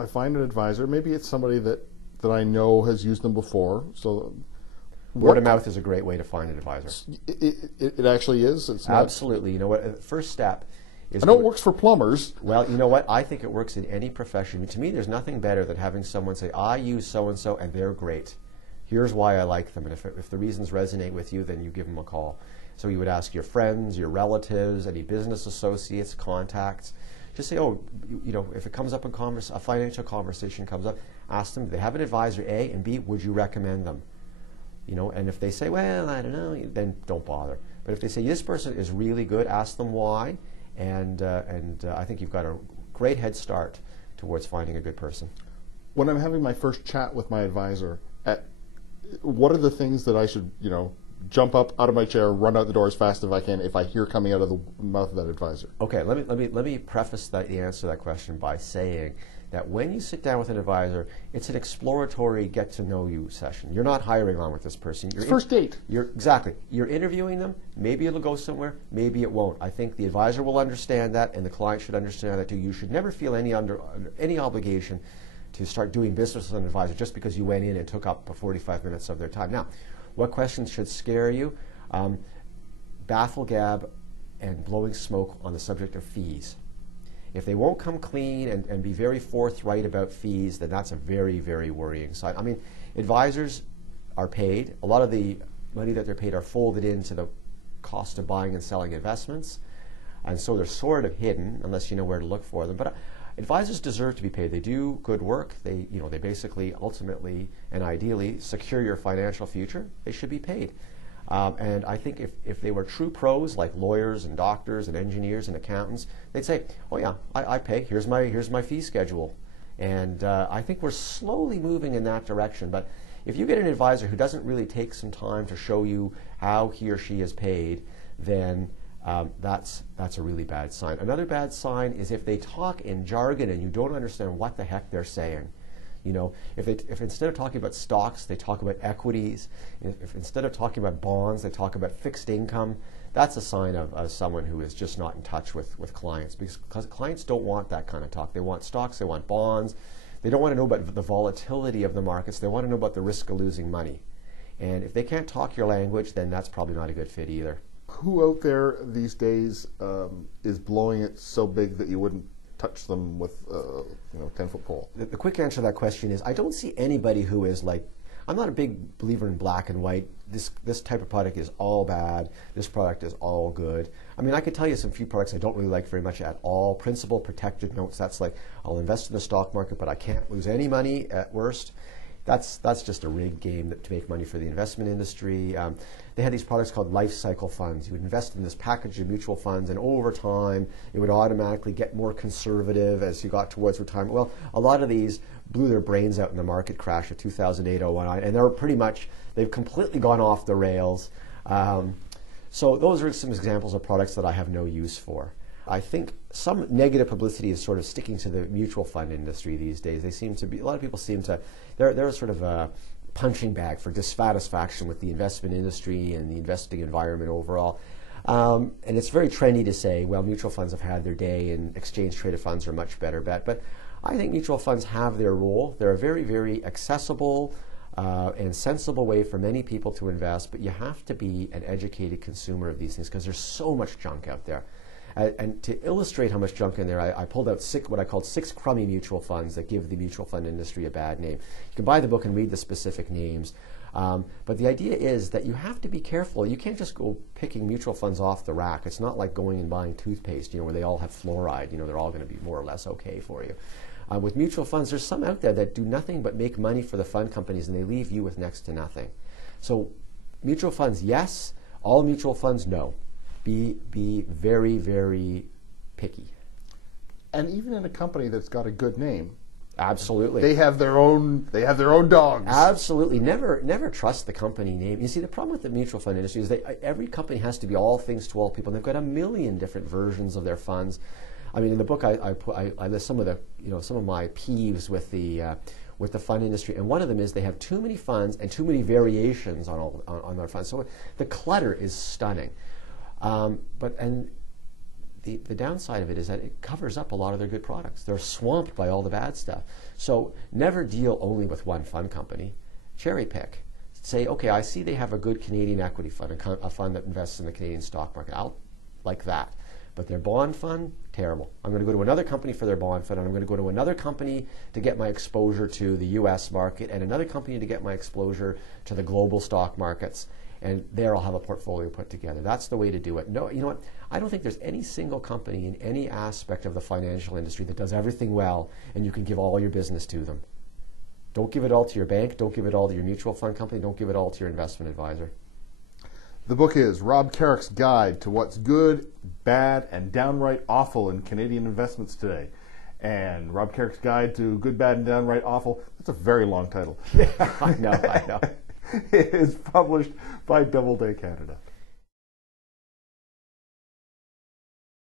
I find an advisor, maybe it's somebody that I know has used them before. So word of mouth is a great way to find an advisor. It actually is? It's not, absolutely. You know what? The first step is... I know it works for plumbers. Well, you know what? I think it works in any profession. To me, there's nothing better than having someone say, I use so-and-so and they're great. Here's why I like them. And if the reasons resonate with you, then you give them a call. So you would ask your friends, your relatives, any business associates, contacts. Just say, oh, you know, if it comes up in a financial conversation comes up, ask them, do they have an advisor, A, and B, would you recommend them? You know, and if they say, well, I don't know, then don't bother. But if they say, this person is really good, ask them why, and I think you've got a great head start towards finding a good person. When I'm having my first chat with my advisor, what are the things that I should, you know, jump up out of my chair, run out the door as fast as I can if I hear coming out of the mouth of that advisor? Okay, let me preface the answer to that question by saying that when you sit down with an advisor, it's an exploratory get-to-know-you session. You're not hiring on with this person. It's first date. Exactly. You're interviewing them. Maybe it'll go somewhere. Maybe it won't. I think the advisor will understand that, and the client should understand that too. You should never feel any obligation to start doing business with an advisor just because you went in and took up 45 minutes of their time. Now, what questions should scare you? Baffle gab and blowing smoke on the subject of fees. If they won't come clean and be very forthright about fees, then that's a very, very worrying sign. I mean, advisors are paid. A lot of the money that they're paid are folded into the cost of buying and selling investments, and so they're sort of hidden unless you know where to look for them. But advisors deserve to be paid. They do good work. They basically, ultimately, and ideally secure your financial future. They should be paid. And I think if they were true pros like lawyers and doctors and engineers and accountants, they'd say, oh yeah, I pay. Here's my fee schedule. And I think we're slowly moving in that direction. But if you get an advisor who doesn't really take some time to show you how he or she is paid, then that's a really bad sign. Another bad sign is if they talk in jargon and you don't understand what the heck they're saying. You know, if instead of talking about stocks, they talk about equities, if instead of talking about bonds, they talk about fixed income, that's a sign of someone who is just not in touch with clients, because clients don't want that kind of talk. They want stocks, they want bonds, they don't want to know about the volatility of the markets, they want to know about the risk of losing money. And if they can't talk your language, then that's probably not a good fit either. Who out there these days is blowing it so big that you wouldn't touch them with a 10-foot pole? The quick answer to that question is I don't see anybody who is like, I'm not a big believer in black and white. This type of product is all bad. This product is all good. I mean, I could tell you some few products I don't really like very much at all. Principal protected notes, that's like I'll invest in the stock market, but I can't lose any money at worst. That's just a rigged game to make money for the investment industry. They had these products called life cycle funds. You would invest in this package of mutual funds, and over time, it would automatically get more conservative as you got towards retirement. Well, a lot of these blew their brains out in the market crash of 2008-09, and they've completely gone off the rails. So those are some examples of products that I have no use for. I think some negative publicity is sort of sticking to the mutual fund industry these days. They seem to be, a lot of people seem to, they're sort of a punching bag for dissatisfaction with the investment industry and the investing environment overall. And it's very trendy to say, well, mutual funds have had their day and exchange traded funds are a much better bet. But I think mutual funds have their role. They're a very, very accessible and sensible way for many people to invest, but you have to be an educated consumer of these things because there's so much junk out there. And to illustrate how much junk in there, I pulled out what I called 6 crummy mutual funds that give the mutual fund industry a bad name. You can buy the book and read the specific names. But the idea is that you have to be careful. You can't just go picking mutual funds off the rack. It's not like going and buying toothpaste, where they all have fluoride. They're all going to be more or less okay for you. With mutual funds, there's some out there that do nothing but make money for the fund companies, and they leave you with next to nothing. So mutual funds, yes. All mutual funds, no. Be very, very picky. And even in a company that's got a good name, absolutely, they have their own dogs. Absolutely, never trust the company name. You see, the problem with the mutual fund industry is that every company has to be all things to all people, and they've got a million different versions of their funds. I mean, in the book, I list some of my peeves with the fund industry, and one of them is they have too many funds and too many variations on their funds. So the clutter is stunning. But the downside of it is that it covers up a lot of their good products. They're swamped by all the bad stuff. So never deal only with one fund company. Cherry pick. Say, okay, I see they have a good Canadian equity fund, a fund that invests in the Canadian stock market. I'll like that. But their bond fund, terrible. I'm going to go to another company for their bond fund, and I'm going to go to another company to get my exposure to the U.S. market, and another company to get my exposure to the global stock markets. And there I'll have a portfolio put together. That's the way to do it. No, you know what? I don't think there's any single company in any aspect of the financial industry that does everything well, and you can give all your business to them. Don't give it all to your bank. Don't give it all to your mutual fund company. Don't give it all to your investment advisor. The book is Rob Carrick's Guide to What's Good, Bad, and Downright Awful in Canadian Investments Today. And Rob Carrick's Guide to Good, Bad, and Downright Awful, that's a very long title. Yeah, I know. It is published by Doubleday Canada.